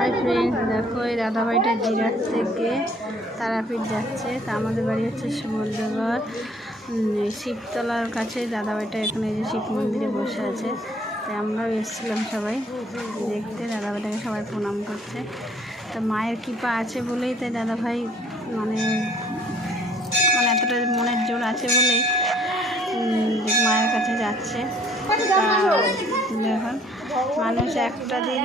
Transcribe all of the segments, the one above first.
Hi friends, দেখো এই দাদাভাইটা জিরাট থেকে তারাপীঠ যাচ্ছে। তা আমাদের বাড়ি হচ্ছে সমুদ্রগড় শিবতলার কাছে। দাদাভাইটা এখানে যে শিব মন্দিরে বসে আছে, তাই আমরাও এসেছিলাম সবাই দেখতে। দাদাভাইটাকে সবাই প্রণাম করছে। তা মায়ের কৃপা আছে বলেই তাই দাদাভাই মানে এতটা মনের জোর আছে বলেই মায়ের কাছে যাচ্ছে। এখন মানুষ একটা দিন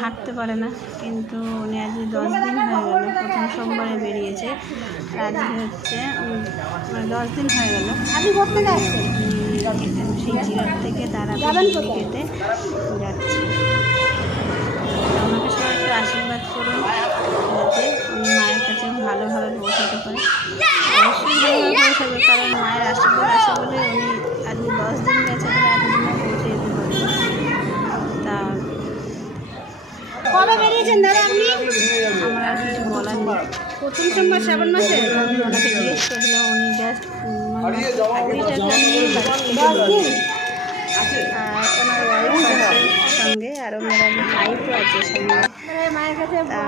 হাঁটতে পারে না, কিন্তু উনি আজকে 10 দিন হয়ে গেল। প্রথম সোমবারে বেরিয়েছে, আজকে হচ্ছে 10 দিন হয়ে গেল। সেই জিরাট থেকে তারা কেটে যাচ্ছে। আমাকে সবাই একটু আশীর্বাদ করুন, যাতে উনি মায়ের কাছে ভালোভাবে পৌঁছাতে পারে। অবশ্যই ভালোভাবে পৌঁছাবে, কারণ মায়ের আশীর্বাদ আছে বলে উনি আজকে 10 দিন গেছে, তাহলে এতদিনে পৌঁছে যেতে পারবে। তা কবে বেরিয়েছেন দাদা আপনি? আমার আর কিছু বলার নেই। প্রথম সোমবার শ্রাবণ মাসে ওনাকে জিজ্ঞেস করছিলাম, উনি জাস্ট আর ওনার ওয়াইফ আছে সঙ্গে, আর ওনার ভাইপও আছে সঙ্গে।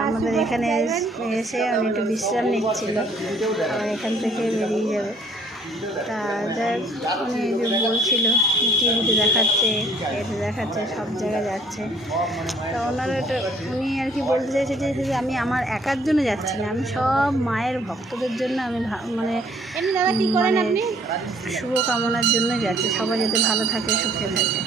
আমাদের এখানে এসে উনি একটু বিশ্রাম নিচ্ছিল, এখান থেকে বেরিয়ে যাবে। তা যাক, উনি যে বলছিল টিভিতে দেখাচ্ছে, এতে দেখাচ্ছে, সব জায়গায় যাচ্ছে। তা ওনারা উনি আর কি বলতে চাইছে যে আমি আমার একার জন্য যাচ্ছি না, আমি সব মায়ের ভক্তদের জন্য আমি এমনি দাদা কী করেন আপনি শুভকামনার জন্য যাচ্ছি, সবাই যাতে ভালো থাকে, সুখে থাকে।